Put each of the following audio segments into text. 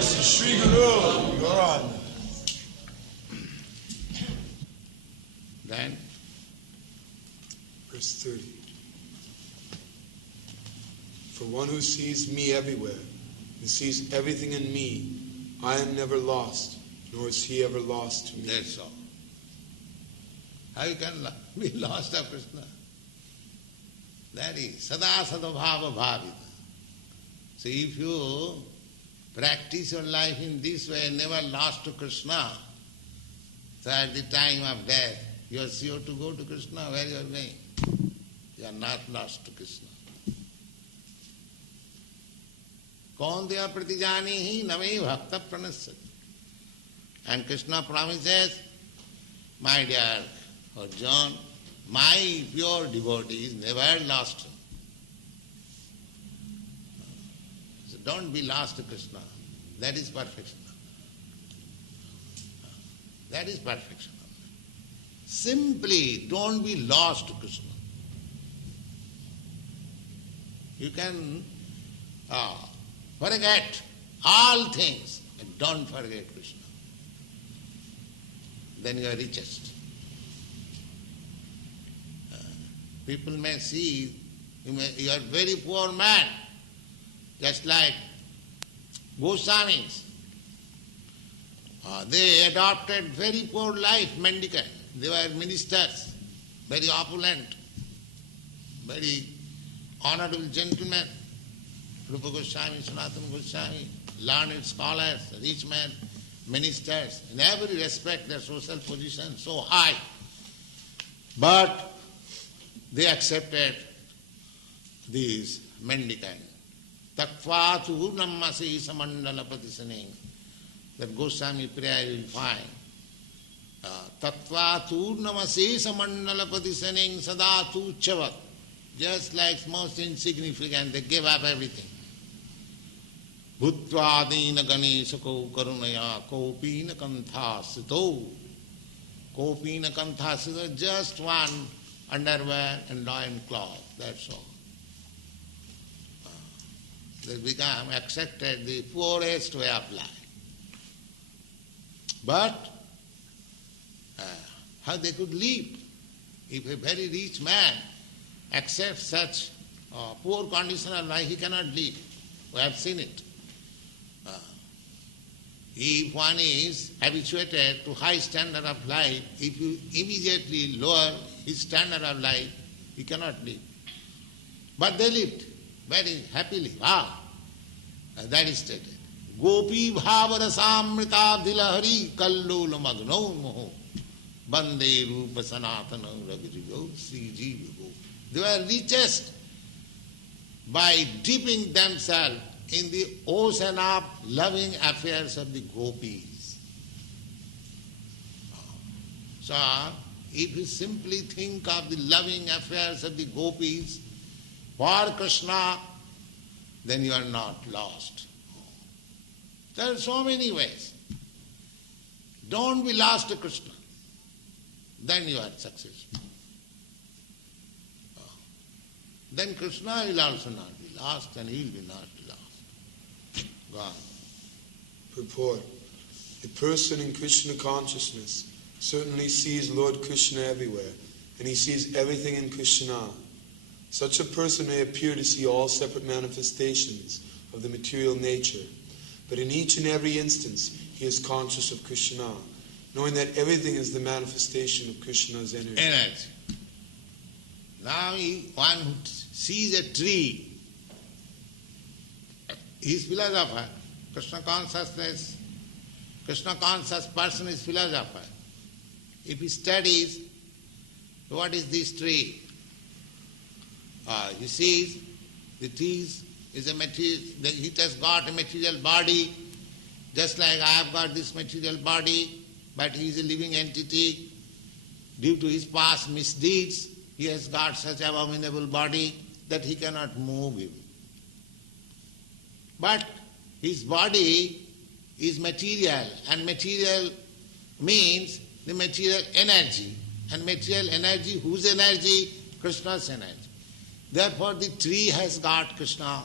Shri Guru, go on. Then, verse 30. For one who sees me everywhere and sees everything in me, I am never lost, nor is he ever lost to me. that's all. How you can be lost of Krishna? That is sada sadabhava bhavita. So if you practice your life in this way, never lost to Krishna, so at the time of death, you are sure to go to Krishna. Where you are going? You are not lost to Krishna. Kaunteya pratijanihi name bhakta pranasya. And Krishna promises, my dear Arjuna, my pure devotee is never lost. So don't be lost to Krishna. That is perfection. That is perfection. Simply don't be lost to Krishna. You can forget all things and don't forget Krishna. Then you are richest. People may see you are very poor man, just like Goswamis. They adopted very poor life, mendicant. They were ministers, very opulent, very honorable gentlemen. Rupa Goswami, Sanatana Goswami, learned scholars, rich men, ministers. In every respect their social position so high. But they accepted these mendicant. Takvatu nammasi samandala patisaning. That Goswami prayer you will find. Tatvatu namase samandala patisaning sadatu chavat. Just like most insignificant, they gave up everything. Bhutva dina ganesako karunaya kopina kanthasito. Kopina kanthasito, just one underwear and loin cloth, that's all. They become accepted the poorest way of life. But how they could live? If a very rich man accepts such poor condition of life, he cannot live. We have seen it. If one is habituated to high standard of life, if you immediately lower his standard of life, he cannot live. But they lived very happily. Wow! That is stated. Gopi bhavarasa dilahari kallula magno moho bande rupa sanatana ravijigo sri jivago. They were richest by dipping themselves in the ocean of loving affairs of the gopis. So, if you simply think of the loving affairs of the gopis for Kṛṣṇa, then you are not lost. There are so many ways. Don't be lost to Kṛṣṇa. Then you are successful. Then Kṛṣṇa will also not be lost and he will be not lost. God. Purport. A person in Krishna consciousness certainly sees Lord Krishna everywhere, and he sees everything in Kṛṣṇa. Such a person may appear to see all separate manifestations of the material nature, but in each and every instance he is conscious of Kṛṣṇa, knowing that everything is the manifestation of Krishna's energy. Now one who sees a tree, he is philosopher. Krishna consciousness, Krishna conscious person is philosopher. If he studies, what is this tree? He sees the tree is a material, it has got a material body, just like I have got this material body, but he is a living entity. Due to his past misdeeds, he has got such abominable body that he cannot move him. But his body is material, and material means the material energy. And material energy, whose energy? Krishna's energy. Therefore the tree has got Krishna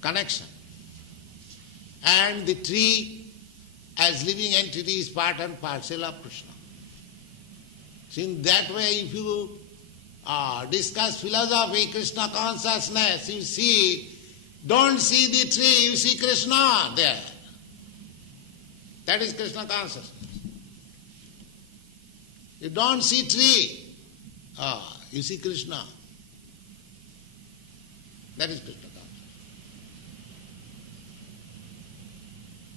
connection. and the tree as living entity is part and parcel of Kṛṣṇa. So in that way, if you discuss philosophy, Kṛṣṇa consciousness, you see, don't see the tree, you see Kṛṣṇa there. That is Kṛṣṇa consciousness. You don't see tree, you see Kṛṣṇa. That is Kṛṣṇa consciousness.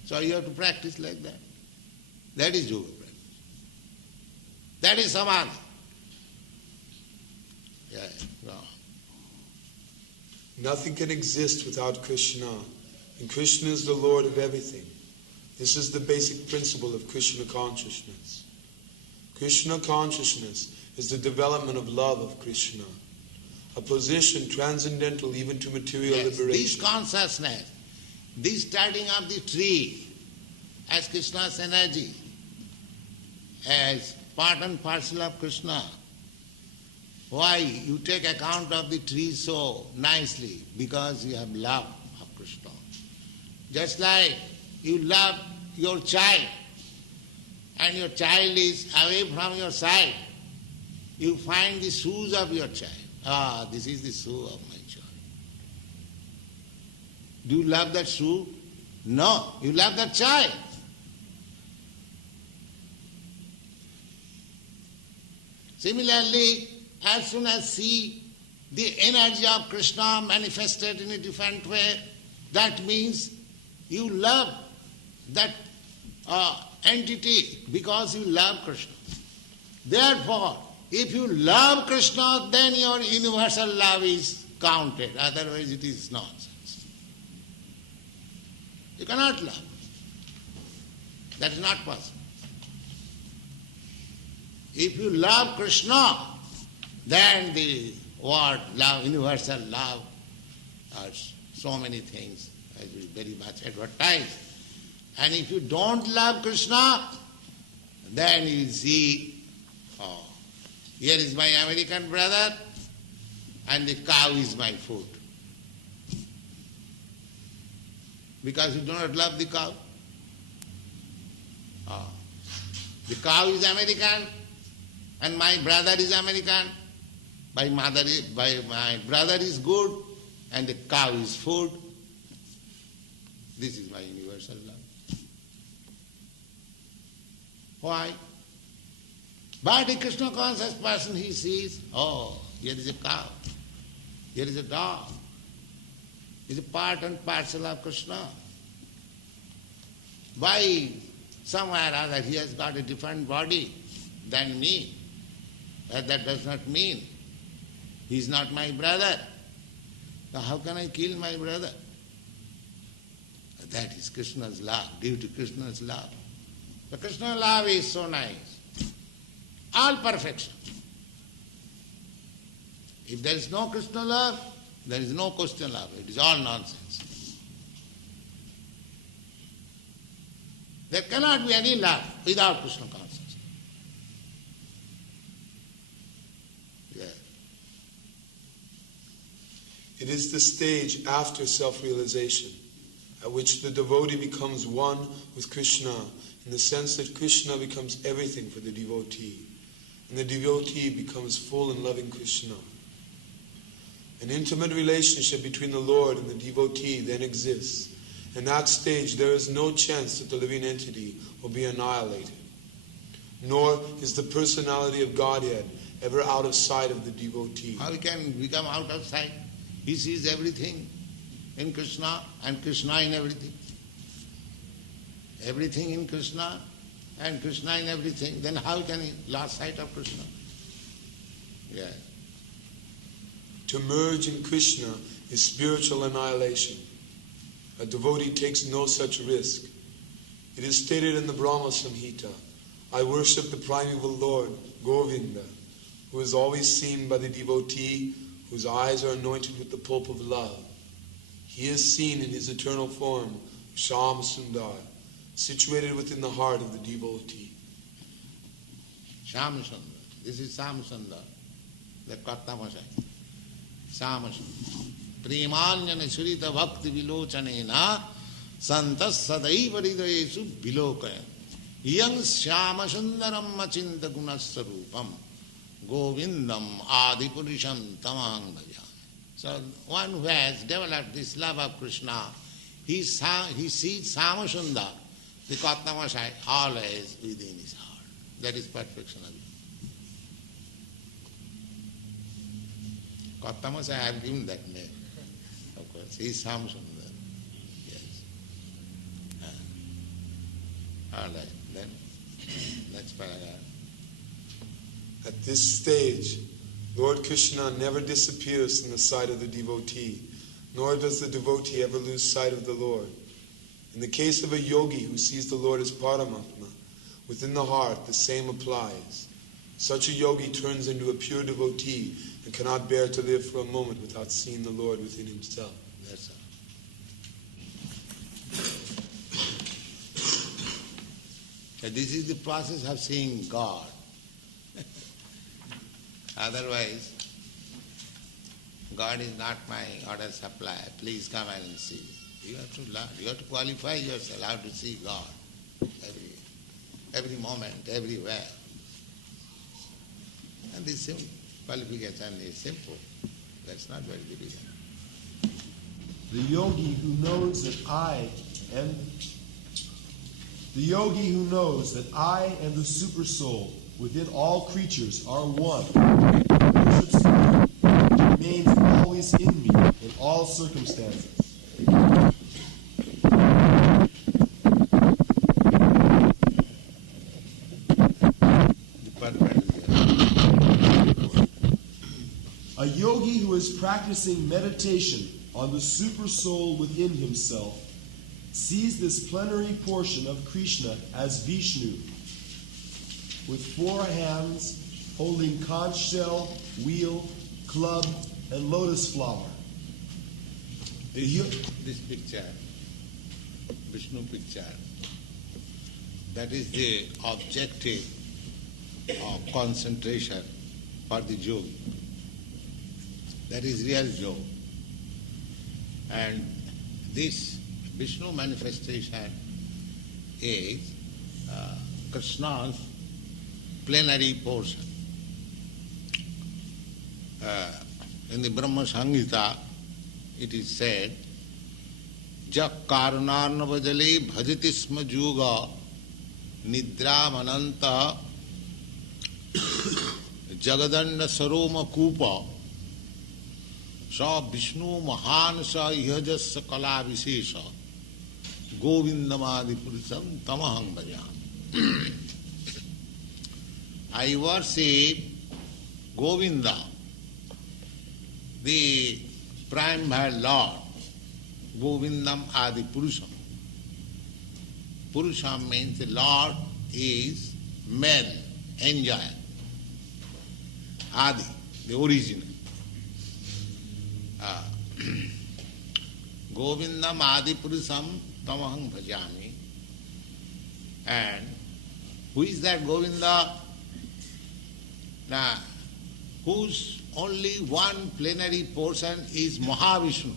So you have to practice like that. That is yoga practice. That is samadhi. Yeah, no. Nothing can exist without Kṛṣṇa, and Kṛṣṇa is the Lord of everything. This is the basic principle of Kṛṣṇa consciousness. Kṛṣṇa consciousness is the development of love of Kṛṣṇa, a position transcendental even to material liberation. This consciousness, this studying of the tree as Kṛṣṇa's energy, as part and parcel of Kṛṣṇa. Why? You take account of the tree so nicely because you have love of Kṛṣṇa. Just like you love your child and your child is away from your side, you find the shoes of your child. This is the shoe of my child. Do you love that shoe? No, you love that child. Similarly, as soon as see the energy of Kṛṣṇa manifested in a different way, that means you love that entity because you love Kṛṣṇa. Therefore, if you love Kṛṣṇa, then your universal love is counted. Otherwise it is nonsense. You cannot love. That is not possible. If you love Kṛṣṇa, then the word love, universal love, so many things, as we very much advertise. And if you don't love Kṛṣṇa, then you see, here is my American brother, and the cow is my food. Because you do not love the cow. The cow is American, and my brother is American. My brother is good, and the cow is food. This is my universal love. Why? But a Kṛṣṇa conscious person, he sees, here is a cow, here is a dog. It's a part and parcel of Kṛṣṇa. Why? Somewhere or other he has got a different body than me. But that does not mean he is not my brother. So how can I kill my brother? That is Kṛṣṇa's love, due to Kṛṣṇa's love. The Kṛṣṇa love is so nice. All perfection. If there is no Kṛṣṇa love, there is no question love. It is all nonsense. There cannot be any love without Kṛṣṇa consciousness. Yeah. It is the stage after self-realization, at which the devotee becomes one with Kṛṣṇa, in the sense that Kṛṣṇa becomes everything for the devotee, and the devotee becomes full and loving Kṛṣṇa. An intimate relationship between the Lord and the devotee then exists. In that stage, there is no chance that the living entity will be annihilated, nor is the personality of Godhead ever out of sight of the devotee. How he can become out of sight? He sees everything in Kṛṣṇa and Kṛṣṇa in everything. Everything in Kṛṣṇa and Kṛṣṇa in everything. Then how can he lose sight of Kṛṣṇa? Yeah. To merge in Kṛṣṇa is spiritual annihilation. A devotee takes no such risk. It is stated in the Brahma Samhita, I worship the primeval Lord, Govinda, who is always seen by the devotee, whose eyes are anointed with the pulp of love. He is seen in his eternal form, Shyam Sundar, situated within the heart of the devotee. Shyam Sundar. This is Shyam Sundar, the Kartamashai. Shyam Sundar. Premanjana Surita Bhakti Vilochanena santas sadaiva hridayesu vilokaya yang syama sundaram achinta gunasarupam govindam adipurisham tamahang bhajami. So one who has developed this love of Kṛṣṇa, he sees Sama Sundar, the Kṛṣṇa always within his heart. That is perfection of it. Kṛṣṇa, I have given that name. Of course, he is Sama Sundar. Yes. All right, then next paragraph. At this stage, Lord Kṛṣṇa never disappears from the sight of the devotee, nor does the devotee ever lose sight of the Lord. In the case of a yogi who sees the Lord as Paramatma, within the heart the same applies. Such a yogi turns into a pure devotee and cannot bear to live for a moment without seeing the Lord within himself. That's all. This is the process of seeing God. Otherwise, God is not my order supply. Please come and see. You have to learn. You have to qualify yourself how to see God every moment, everywhere. And this qualification is simple. That's not very difficult. The yogi who knows that I and the super soul within all creatures are one, worships me, remains always in me in all circumstances. A yogi who is practicing meditation on the super soul within himself sees this plenary portion of Kṛṣṇa as Vishnu, with 4 hands holding conch shell, wheel, club, and lotus flower. This picture, Vishnu picture, that is the objective of concentration for the yogi. That is real yoga. And this Vishnu manifestation is Kṛṣṇa's plenary portion. In the Brahma Samhita, it is said, Jak karunarnavajale bhajati sma juga nidramananta jagadanda saroma kupa sa Vishnu mahan sa ihajasya kala vishesha govindamadi purisam tamahang bhajami. I worship Govinda, the prime Lord, Govindam Adi Purusham. Purusham means the Lord is male, enjoyer. Adi, the original. Govindam Adi Purusham Tamahang Bhajami. And who is that Govinda? Now, whose only one plenary portion is Mahavishnu.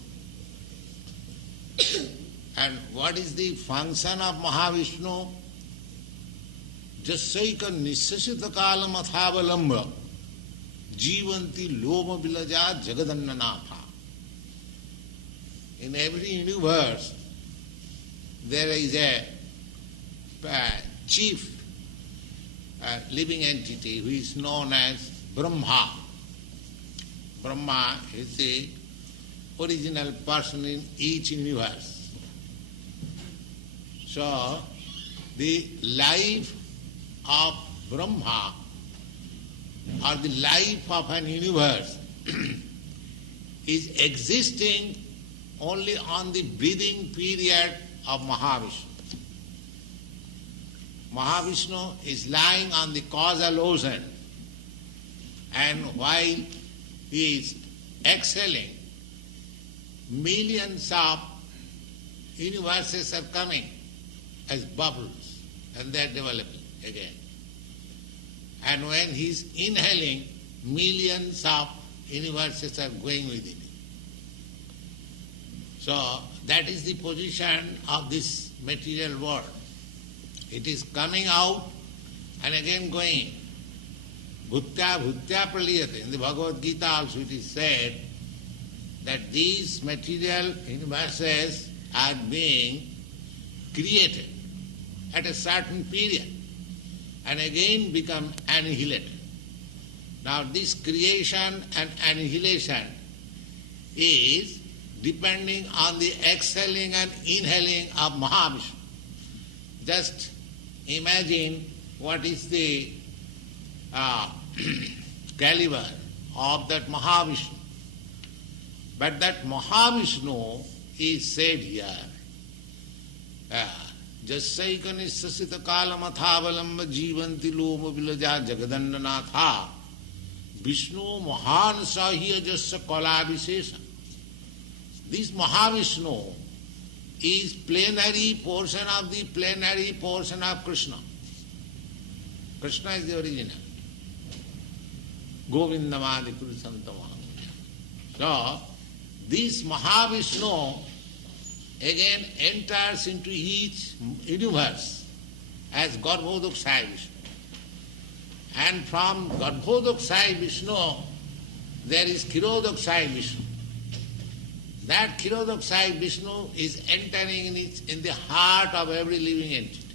And what is the function of Mahavishnu? Jasaika nisasita kalam athavalambra jivanti loma vilaja jagadannanatha. In every universe there is a chief living entity who is known as Brahma. Brahma is the original person in each universe. So, the life of Brahma or the life of an universe is existing only on the breathing period of Mahavishnu. Mahavishnu is lying on the causal ocean, and while he is exhaling, millions of universes are coming as bubbles, and they are developing again. And when he is inhaling, millions of universes are going within him. So that is the position of this material world. It is coming out and again going. Bhutya bhutya praliyate. In the Bhagavad Gita also it is said that these material universes are being created at a certain period and again become annihilated. Now this creation and annihilation is depending on the exhaling and inhaling of Mahavishnu. Just imagine what is the caliber of that Mahavishnu. But that Mahavishnu is said here, Jassaika nissasita kalamathavalamba jivanti loma vilaja jagadandanatha Vishnu mahan sahiya jassa kalabhisesa. This Mahavishnu is plenary portion of the plenary portion of Kṛṣṇa. Kṛṣṇa is the original. Govindamadi Purusantama. So, this Mahavishnu again enters into each universe as Garbhodaksaya Vishnu. And from Garbhodaksaya Vishnu, there is Kṛṣṇa Vishnu. That Kṛṣṇa Vishnu is entering in the heart of every living entity.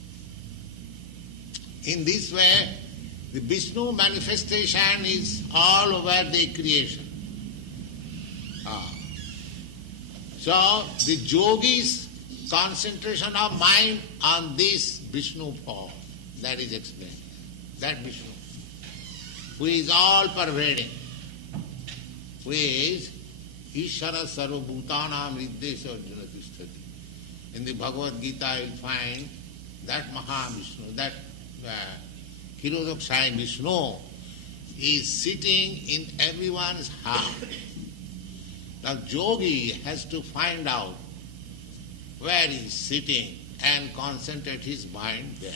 In this way, the Vishnu manifestation is all over the creation. So, the yogi's concentration of mind on this Vishnu form, that is explained. That Vishnu, who is all pervading, who is Ishara Sarva Bhutanam Riddesha Arjuna Tishtati. In the Bhagavad Gita you will find that Mahavishnu, that Kṛṣṇa Vishnu is sitting in everyone's heart. Now yogi has to find out where he is sitting and concentrate his mind there.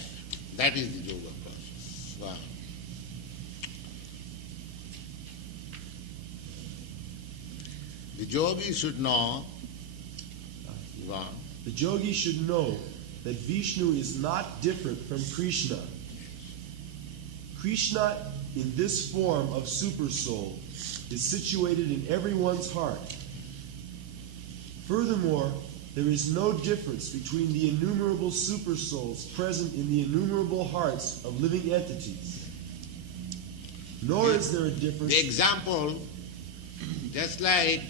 That is the yoga process. Wow. The yogi should know. The yogi should know that Vishnu is not different from Kṛṣṇa. Kṛṣṇa in this form of supersoul is situated in everyone's heart. Furthermore, there is no difference between the innumerable supersouls present in the innumerable hearts of living entities. Nor is there a difference. The example, just like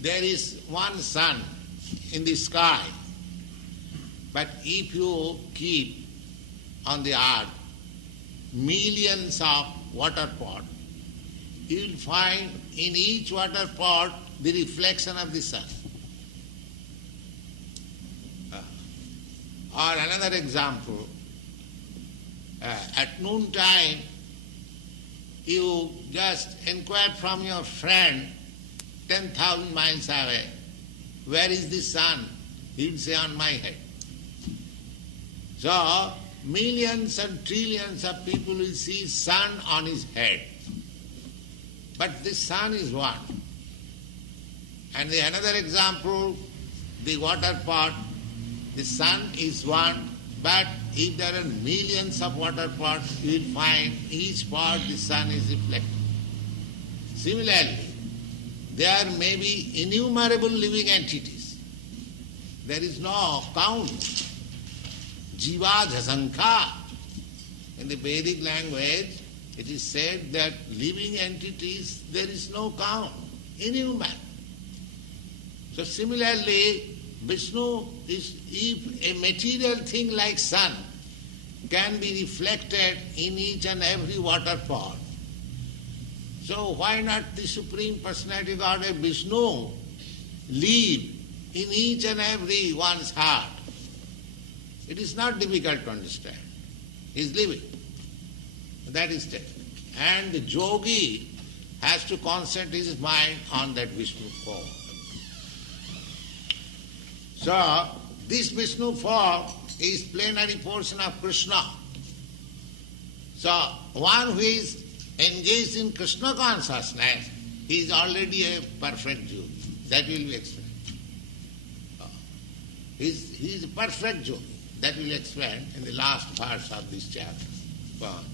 there is one sun in the sky, but if you keep on the earth millions of water pots, you will find in each water pot the reflection of the sun. Or another example, at noon time, you just inquire from your friend 10,000 miles away, where is the sun? He will say, on my head. So, millions and trillions of people will see sun on his head. But the sun is one. And the another example, the water pot, the sun is one, but if there are millions of water pots, you will find each pot the sun is reflected. Similarly, there may be innumerable living entities. There is no count. Jiva Jasankha. In the Vedic language, it is said that living entities, there is no count, innumerable. So similarly, Vishnu is, if a material thing like sun can be reflected in each and every water pot, so why not the Supreme Personality of Godhead Vishnu live in each and every one's heart? It is not difficult to understand. He is living. That is taken. And the yogi has to concentrate his mind on that Vishnu form. So, this Vishnu form is plenary portion of Kṛṣṇa. So, one who is engaged in Kṛṣṇa consciousness, he is already a perfect yogi. That will be explained. He is a perfect yogi. That will explain in the last verse of this chapter. Go on.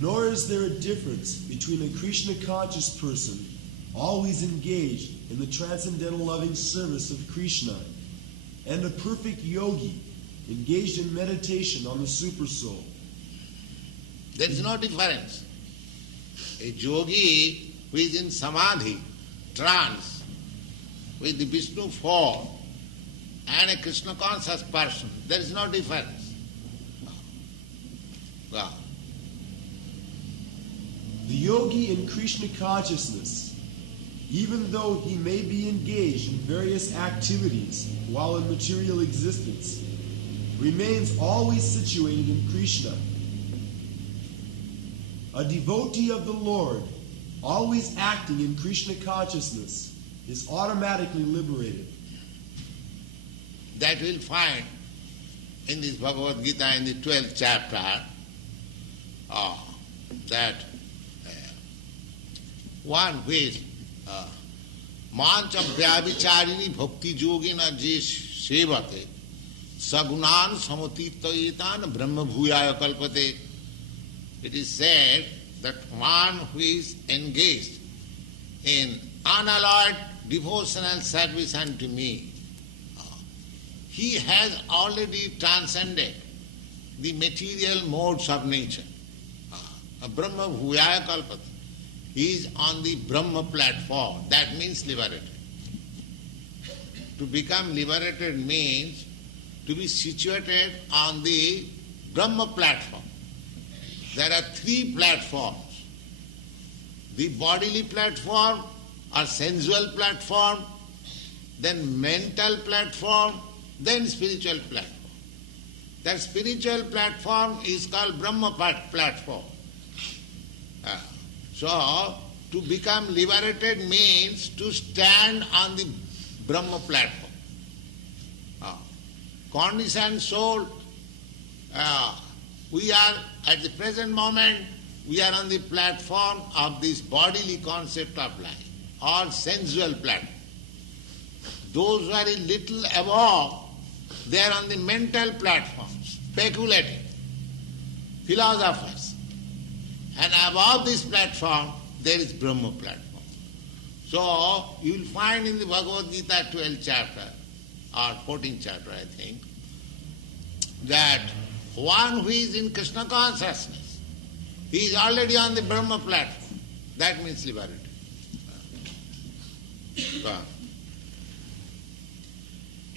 Nor is there a difference between a Krishna conscious person always engaged in the transcendental loving service of Kṛṣṇa and a perfect yogi engaged in meditation on the Supersoul. There is no difference. A yogi who is in samadhi, trance, with the Vishnu form, and a Krishna conscious person, there is no difference. Wow. The yogi in Krishna consciousness, even though he may be engaged in various activities while in material existence, remains always situated in Kṛṣṇa. A devotee of the Lord, always acting in Krishna consciousness, is automatically liberated. That we'll find in this Bhagavad Gita in the 12th chapter, that one who is mancha vyavicharini bhakti yogina je sevate sagunan samatitayetan brahma bhuyaya kalpate. It is said that one who is engaged in unalloyed devotional service unto me, he has already transcended the material modes of nature. Brahma bhuyaya kalpate. He is on the Brahma platform. That means liberated. To become liberated means to be situated on the Brahma platform. There are three platforms. The bodily platform or sensual platform, then mental platform, then spiritual platform. That spiritual platform is called Brahma platform. So, to become liberated means to stand on the Brahma platform. Conditioned soul, we are at the present moment, we are on the platform of this bodily concept of life, or sensual platform. Those who are a little above, they are on the mental platform, speculating, philosophers. And above this platform, there is Brahma platform. So, you will find in the Bhagavad Gita 12th chapter, or 14th chapter I think, that one who is in Krishna consciousness, he is already on the Brahma platform. That means liberated.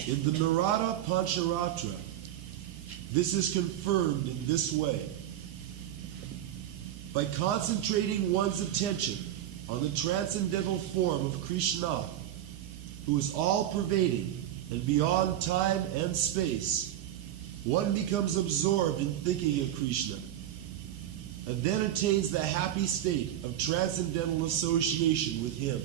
In the Narada Pancharatra, this is confirmed in this way. By concentrating one's attention on the transcendental form of Kṛṣṇa, who is all-pervading and beyond time and space, one becomes absorbed in thinking of Kṛṣṇa, and then attains the happy state of transcendental association with him.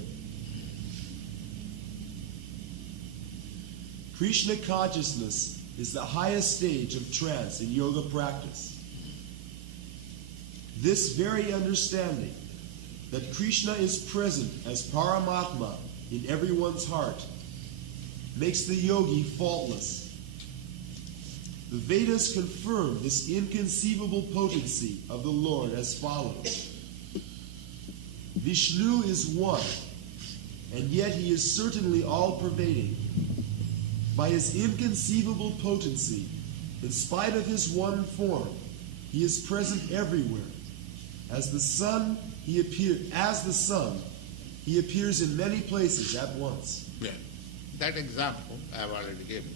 Kṛṣṇa consciousness is the highest stage of trance in yoga practice. This very understanding, that Kṛṣṇa is present as Paramatma in everyone's heart, makes the yogi faultless. The Vedas confirm this inconceivable potency of the Lord as follows. Vishnu is one, and yet he is certainly all-pervading. By his inconceivable potency, in spite of his one form, he is present everywhere. As the sun, he appears in many places at once. Yeah. That example I have already given.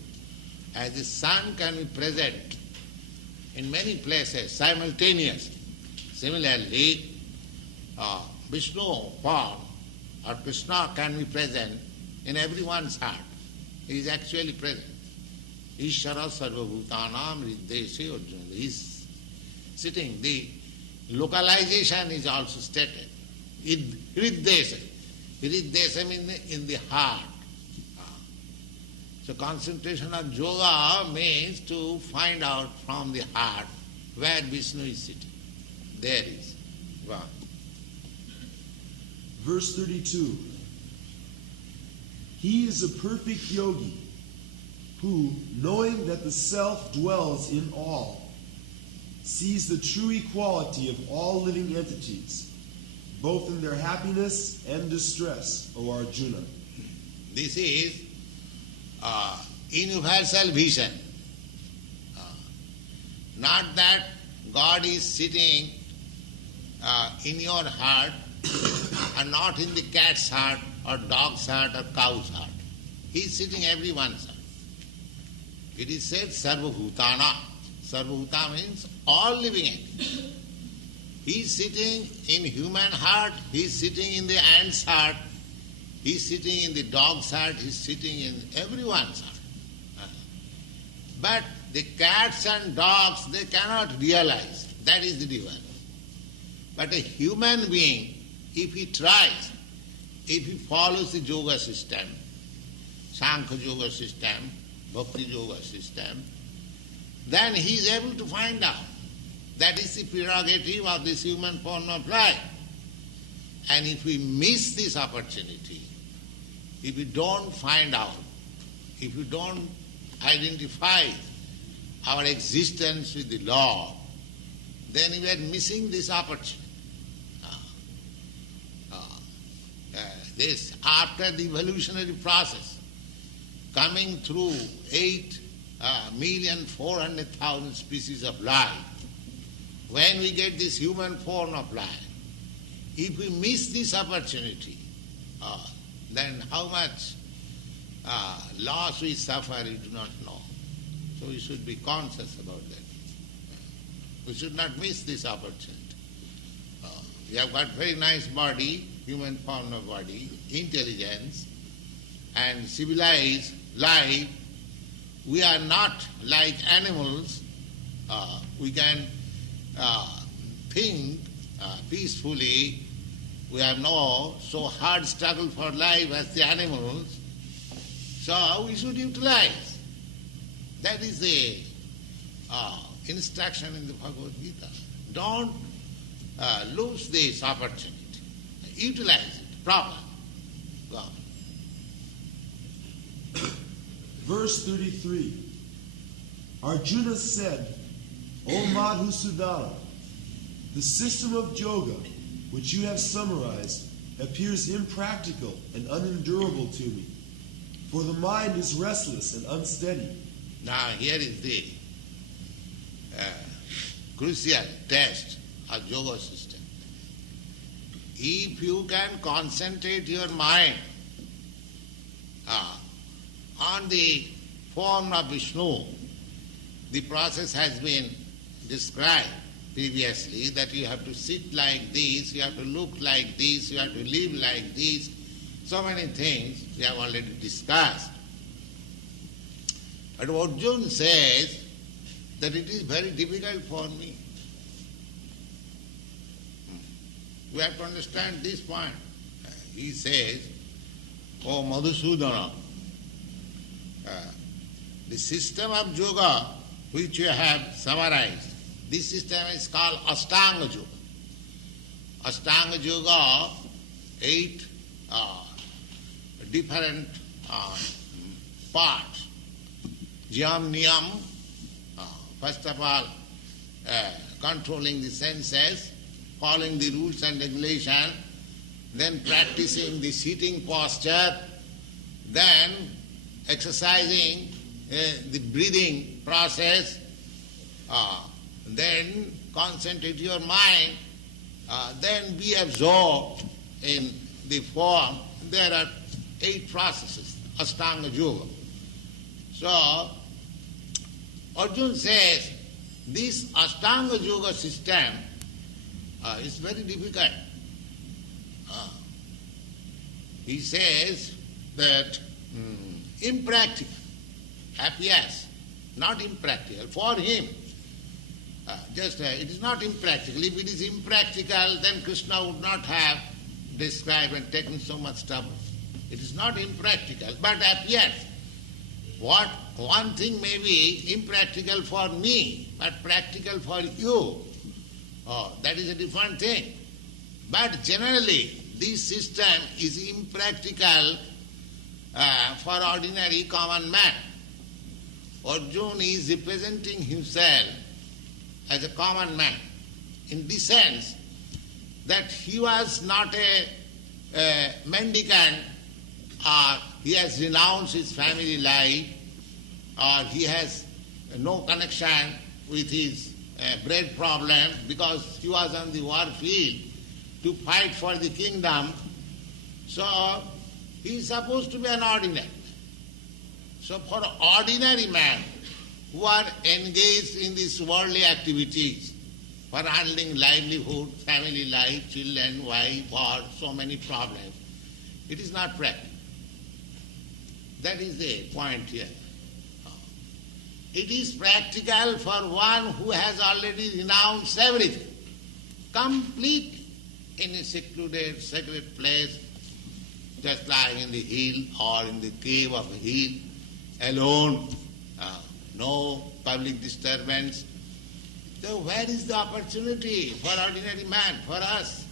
As the sun can be present in many places simultaneously. Similarly, Vishnu form or Kṛṣṇa can be present in everyone's heart. He is actually present. Ishara sarvabhutanam riddeshe Arjuna. He is sitting. The localization is also stated. Riddeshe. Riddeshe means in the heart. So concentration of yoga means to find out from the heart where Vishnu is sitting. There is. Wow. Verse 32. He is a perfect yogi who, knowing that the self dwells in all, sees the true equality of all living entities, both in their happiness and distress, O Arjuna. This is universal vision. Not that God is sitting in your heart and not in the cat's heart or dog's heart or cow's heart. He is sitting everyone's heart. It is said Sarva Bhutana. Sarva Bhuta means all living entities. He is sitting in human heart, he is sitting in the ant's heart, he is sitting in the dog's heart, he is sitting in everyone's heart. But the cats and dogs, they cannot realize. That is the difference. But a human being, if he tries, if he follows the yoga system, Sankhya yoga system, Bhakti yoga system, then he is able to find out. That is the prerogative of this human form of life. And if we miss this opportunity, if we don't find out, if we don't identify our existence with the Lord, then we are missing this opportunity. This, after the evolutionary process, coming through 8,400,000 species of life, when we get this human form of life, if we miss this opportunity, then how much loss we suffer, we do not know. So we should be conscious about that. We should not miss this opportunity. We have got very nice body, human form of body, intelligence, and civilized life. We are not like animals. We can think peacefully. We have no so hard struggle for life as the animals. So we should utilize. That is the instruction in the Bhagavad Gita. Don't lose this opportunity. Utilize it properly. Go on. Verse 33. Arjuna said, O Madhusudana, the system of yoga which you have summarized appears impractical and unendurable to me, for the mind is restless and unsteady. Now here is the crucial test of yoga system. If you can concentrate your mind on the form of Vishnu, the process has been described previously, that you have to sit like this, you have to look like this, you have to live like this. So many things we have already discussed. But Arjuna says that it is very difficult for me. We have to understand this point. He says, O Madhusudana, the system of yoga which you have summarized, this system is called Ashtanga Yoga. Ashtanga Yoga, 8 different parts. Yam Niyam, first of all, controlling the senses, following the rules and regulation, then practicing the sitting posture, then exercising the breathing process, then concentrate your mind, then be absorbed in the form. There are 8 processes, Ashtanga Yoga. So, Arjuna says, this Ashtanga Yoga system is very difficult. He says that impractical. Yes, not impractical. For him, it is not impractical. If it is impractical, then Kṛṣṇa would not have described and taken so much trouble. It is not impractical, but yes, what one thing may be impractical for me, but practical for you, that is a different thing. But generally, this system is impractical for ordinary common man. Arjuna is representing himself as a common man, in the sense that he was not a mendicant, or he has renounced his family life, or he has no connection with his bread problem because he was on the war field to fight for the kingdom. So he is supposed to be an ordinary. So for ordinary man who are engaged in these worldly activities, for handling livelihood, family life, children, wife, or so many problems, it is not practical. That is the point here. It is practical for one who has already renounced everything, complete in a secluded, sacred place, just lying in the hill or in the cave of a hill, alone, no public disturbance. So where is the opportunity for ordinary man, for us,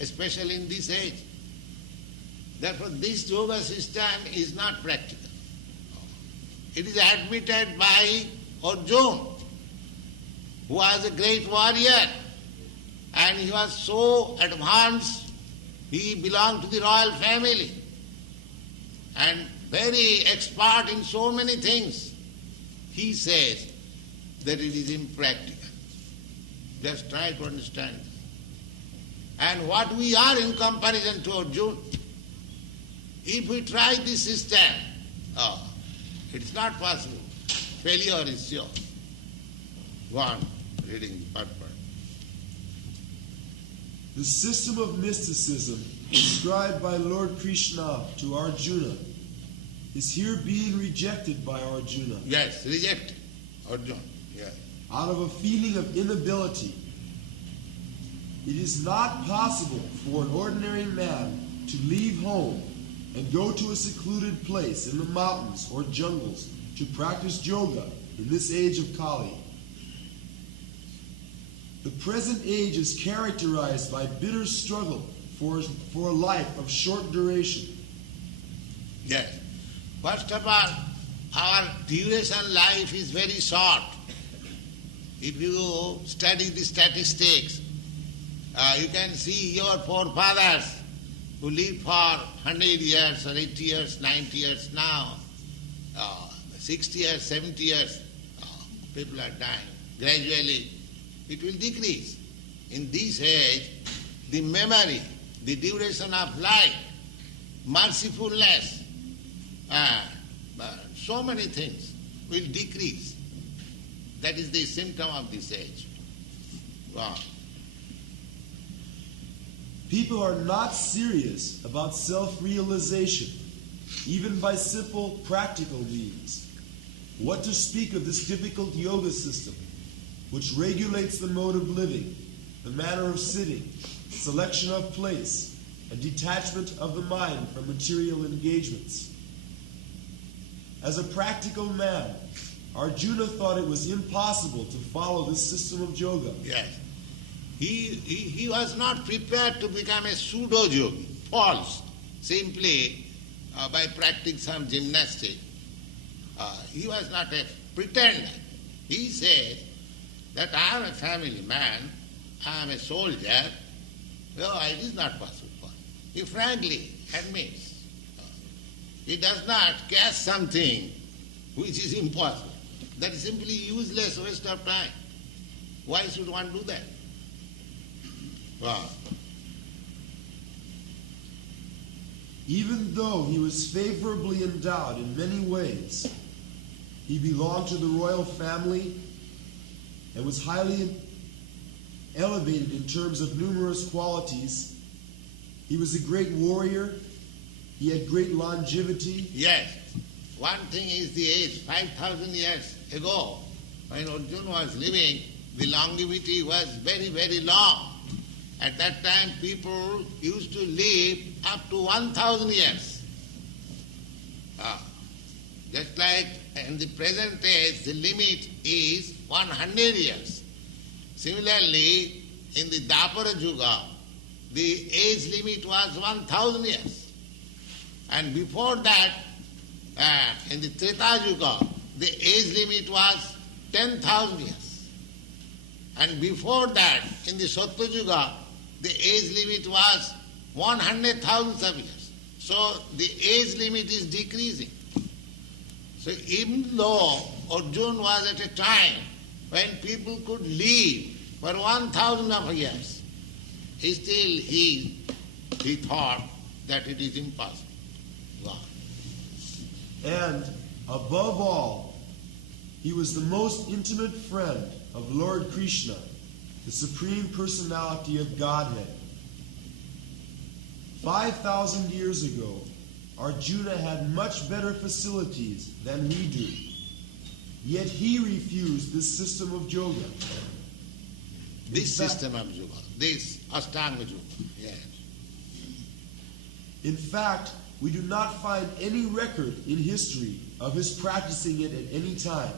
especially in this age? Therefore this yoga system is not practical. It is admitted by Arjuna, who was a great warrior, and he was so advanced, he belonged to the royal family, and very expert in so many things. He says that it is impractical. Just try to understand. And what we are in comparison to Arjuna, if we try this system, it is not possible. Failure is sure. Go on, reading the purport. The system of mysticism described by Lord Kṛṣṇa to Arjuna is here being rejected by Arjuna. Yes, rejected. Arjuna, yes. Out of a feeling of inability. It is not possible for an ordinary man to leave home and go to a secluded place in the mountains or jungles to practice yoga in this age of Kali. The present age is characterized by bitter struggle for a life of short duration. Yes. First of all, our duration life is very short. If you study the statistics, you can see your forefathers who lived for 100 years or 80 years, 90 years now, 60 years, 70 years, people are dying. Gradually, it will decrease. In this age, the memory, the duration of life, mercifulness, so many things will decrease. That is the symptom of this age. Wow. People are not serious about self-realization, even by simple practical means. What to speak of this difficult yoga system, which regulates the mode of living, the manner of sitting, selection of place, and detachment of the mind from material engagements. As a practical man, Arjuna thought it was impossible to follow this system of yoga. Yes. He was not prepared to become a pseudo-yogi, false, simply by practicing some gymnastics. He was not a pretender. He said that I am a family man, I am a soldier. No, it is not possible for him. He frankly admits he does not catch something which is impossible. That is simply useless waste of time. Why should one do that? Wow. Even though he was favorably endowed in many ways, he belonged to the royal family and was highly elevated in terms of numerous qualities. He was a great warrior. He had great longevity. Yes. One thing is the age. 5,000 years ago, when Arjuna was living, the longevity was very, very long. At that time, people used to live up to 1,000 years. Just like in the present age, the limit is 100 years. Similarly, in the Dwapara Yuga, the age limit was 1,000 years. And before that, in the Treta Yuga, the age limit was 10,000 years. And before that, in the Sattva Yuga, the age limit was 100,000 of years. So the age limit is decreasing. So even though Arjuna was at a time when people could live for 1,000 of years, still he thought that it is impossible. Wow. And above all, he was the most intimate friend of Lord Kṛṣṇa, the Supreme Personality of Godhead. 5,000 years ago, Arjuna had much better facilities than we do. Yet he refused this system of yoga. This system of yoga, this Ashtanga yoga, yes. In fact, we do not find any record in history of his practicing it at any time.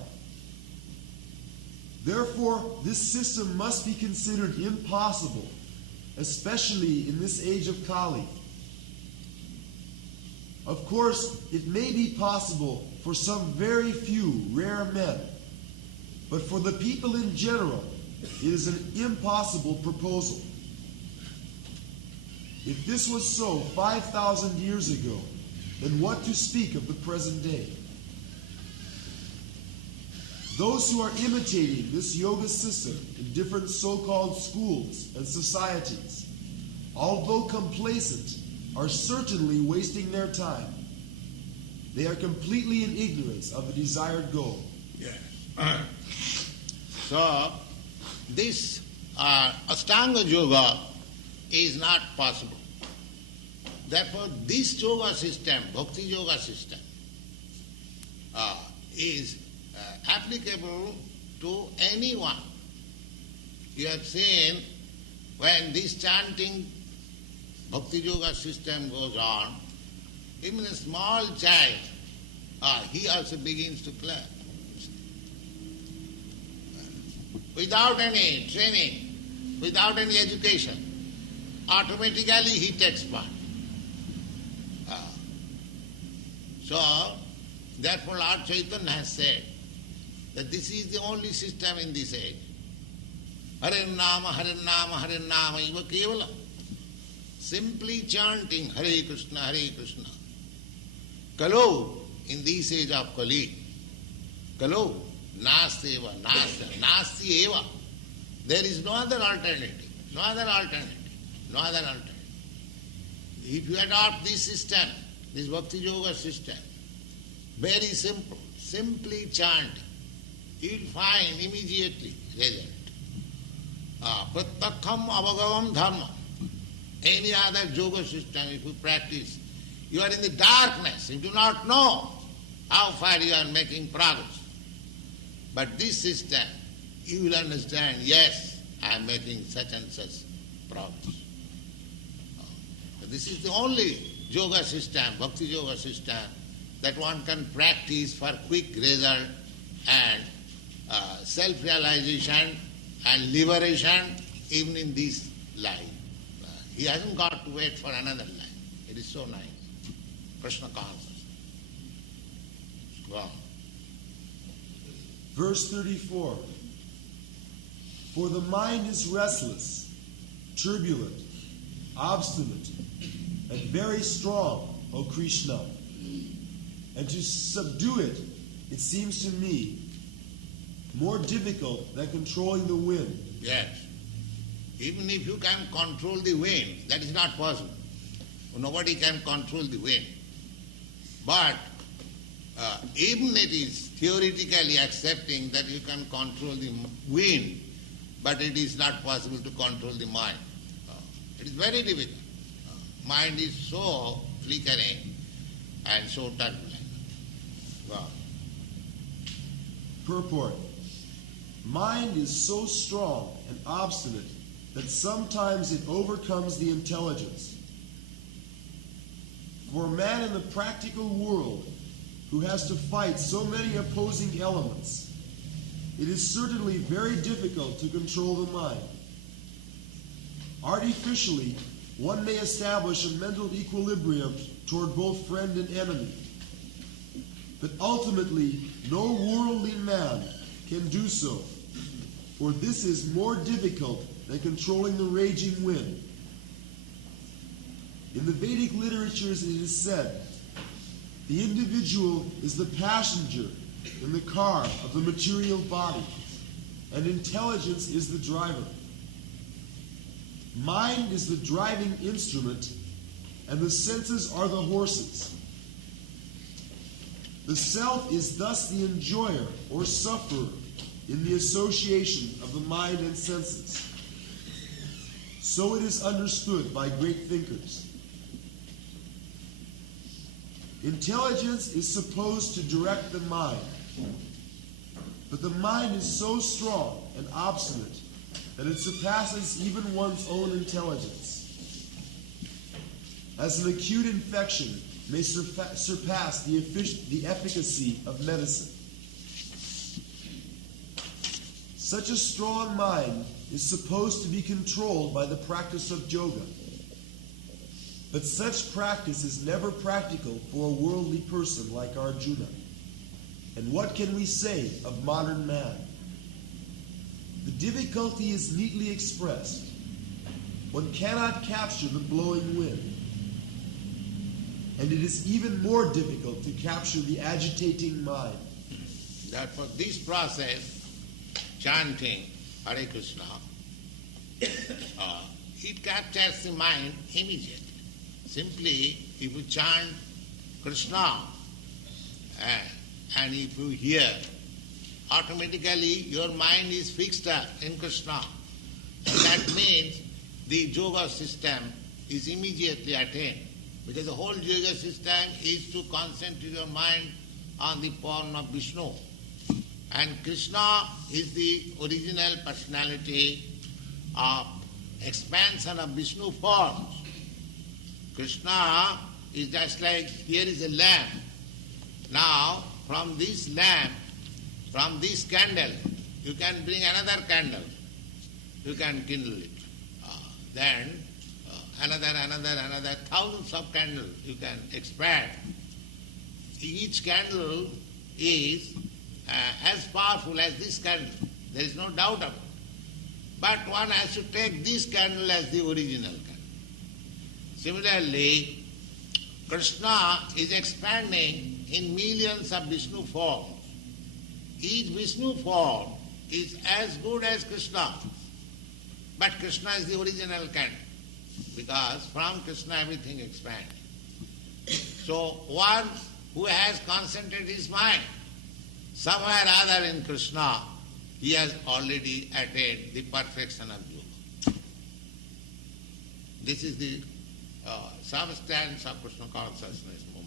Therefore, this system must be considered impossible, especially in this age of Kali. Of course, it may be possible for some very few rare men, but for the people in general, it is an impossible proposal. If this was so 5,000 years ago, then what to speak of the present day? Those who are imitating this yoga system in different so-called schools and societies, although complacent, are certainly wasting their time. They are completely in ignorance of the desired goal. Yes. So, this Ashtanga yoga is not possible. Therefore, this yoga system, bhakti yoga system, is applicable to anyone. You have seen when this chanting bhakti yoga system goes on, even a small child, he also begins to clap. Without any training, without any education, automatically he takes part. So, therefore Lord Chaitanya has said that this is the only system in this age. Hare Nama, Hare Nama, Hare Nama, iva kevala. Simply chanting Hare Kṛṣṇa, Hare Kṛṣṇa. Kalo, in this age of Kali, Kalo, Nasti eva, Nasti eva. There is no other alternative, no other alternative, no other alternative. If you adopt this system, this Bhakti Yoga system, very simple, simply chant, you will find immediately result. Prattakham avagavam dharma. Any other yoga system, if you practice, you are in the darkness, you do not know how far you are making progress. But this system, you will understand, yes, I am making such and such progress. This is the only yoga system, bhakti yoga system, that one can practice for quick result and self-realization and liberation even in this life. He hasn't got to wait for another life. It is so nice. Kṛṣṇa consciousness. Wow. Verse 34. For the mind is restless, turbulent, obstinate, and very strong, O Kṛṣṇa. And to subdue it, it seems to me, more difficult than controlling the wind. Yes. Even if you can control the wind, that is not possible. Nobody can control the wind. But even it is theoretically accepting that you can control the wind, but it is not possible to control the mind. It is very difficult. Mind is so flickering and so turbulent. Wow. Purport. Mind is so strong and obstinate that sometimes it overcomes the intelligence. For a man in the practical world who has to fight so many opposing elements, it is certainly very difficult to control the mind. Artificially, one may establish a mental equilibrium toward both friend and enemy. But ultimately, no worldly man can do so, for this is more difficult than controlling the raging wind. In the Vedic literatures it is said, the individual is the passenger in the car of the material body, and intelligence is the driver. Mind is the driving instrument, and the senses are the horses. The self is thus the enjoyer or sufferer in the association of the mind and senses. So it is understood by great thinkers. Intelligence is supposed to direct the mind, but the mind is so strong and obstinate that it surpasses even one's own intelligence. As an acute infection may surpass the efficacy of medicine. Such a strong mind is supposed to be controlled by the practice of yoga. But such practice is never practical for a worldly person like Arjuna. And what can we say of modern man? The difficulty is neatly expressed. One cannot capture the blowing wind. And it is even more difficult to capture the agitating mind. Therefore, this process, chanting Hare Kṛṣṇa, it captures the mind immediately. Simply, if you chant Kṛṣṇa and if you hear, automatically your mind is fixed up in Kṛṣṇa. That means the yoga system is immediately attained. Because the whole yoga system is to concentrate your mind on the form of Vishnu. And Kṛṣṇa is the original personality of expansion of Vishnu forms. Kṛṣṇa is just like, here is a lamp. Now, from this lamp, from this candle, you can bring another candle. You can kindle it. Then another, thousands of candles you can expand. Each candle is as powerful as this candle. There is no doubt of it. But one has to take this candle as the original candle. Similarly, Kṛṣṇa is expanding in millions of Vishnu forms. Each Vishnu form is as good as Kṛṣṇa. But Kṛṣṇa is the original candle. Because from Kṛṣṇa everything expands. So one who has concentrated his mind somewhere or other in Kṛṣṇa, he has already attained the perfection of yoga. This is the substance of Kṛṣṇa consciousness movement.